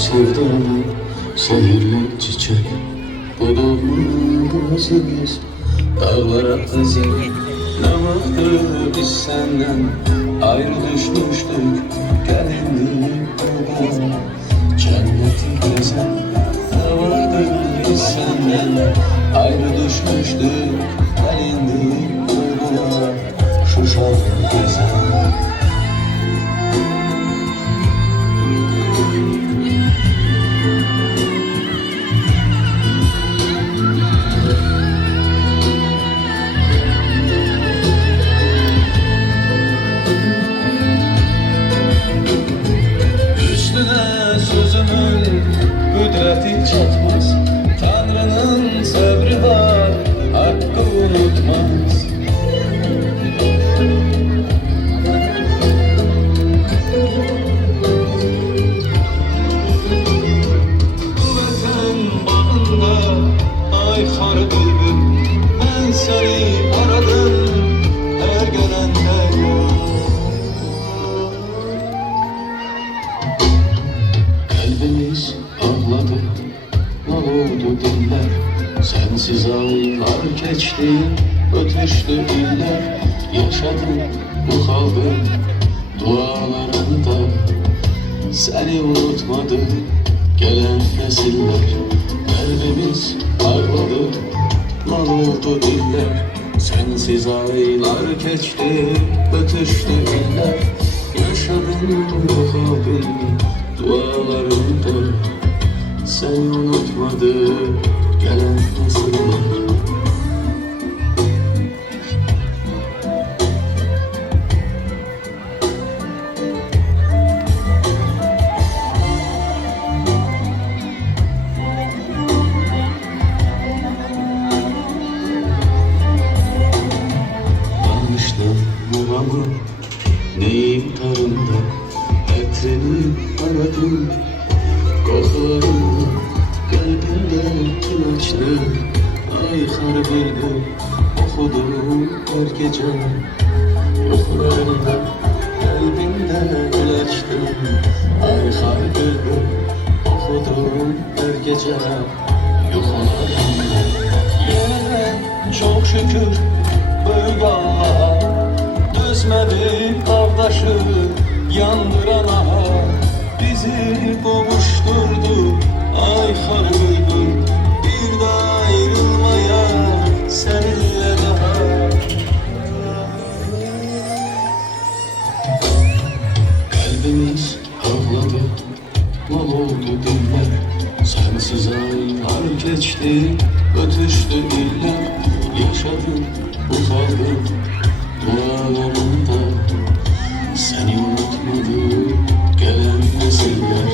sevdalı zehirli çiçek. Bulunmazız dağlara kızık. Ne vakti biz senden ayrı düşmüştük. Gelindik baba cenneti gezen. Ne vakti biz senden ayrı düşmüştük. Gelindik baba şu şarkı gezen. Sözünün kudreti çatmaz, Tanrı'nın sabrı var, hakkı unutmaz. Bu vatan bağında aykar bülbül, ben seni aradım her gelende yol. Kalbimiz ağladı, mal oldu diller. Sensiz aylar geçti, ötüştü iller. Yaşadım, bu kaldım dualarımda. Seni unutmadı gelen nesiller. Kalbimiz ağladı, mal oldu diller. Sensiz aylar geçti, ötüştü iller. Yaşadım, bu kaldım dualarımda. Seni unutmadı gelen nesiller. Danıştım muhamı neyim tarımda. Etrini aradım kokularımda. Kalbimde ilaçlı aykar bülbül okudum her gece kokularımda. Kalbimde ilaçlı aykar bülbül okudum her gece yuhalarımda. Yine çok şükür büyük Allah'a, düzmedi kardeşi yandırana. Bizi kovuşturdu aykar bülbül, bir daha ayrılmaya seninle daha. Kalbimiz ağladı, mal oldu diller. Sensiz aylar geçti, ötüştü iller. Yaşadım, uzadım dualarımda. Seni unutmadı gelen nesiller.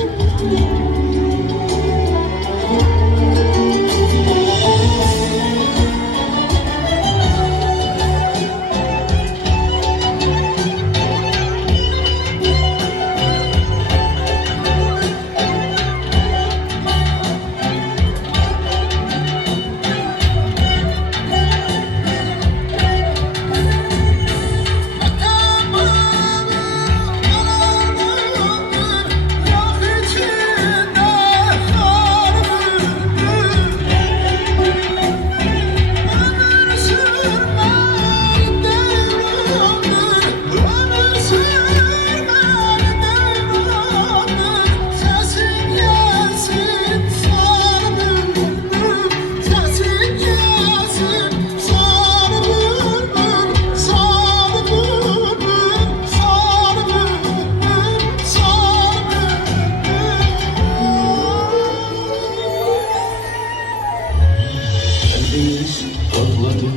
Kalbimiz ağladı,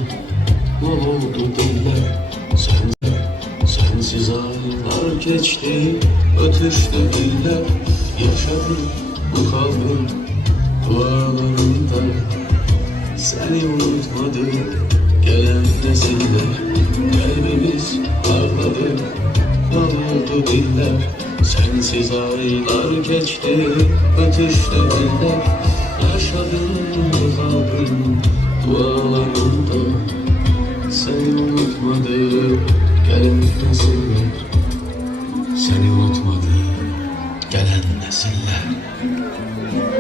mal oldu diller. Sensiz aylar geçti, ötüştü iller. Yaşadım, bu kalbim dualarımda. Seni unutmadı gelen nesiller. Kalbimiz ağladı, mal oldu diller. Sensiz aylar geçti, ötüştü iller. Yaşadım, bu kalbim dualarımda. Seni unutmadı gelen nesiller. Seni unutmadı gelen nesiller.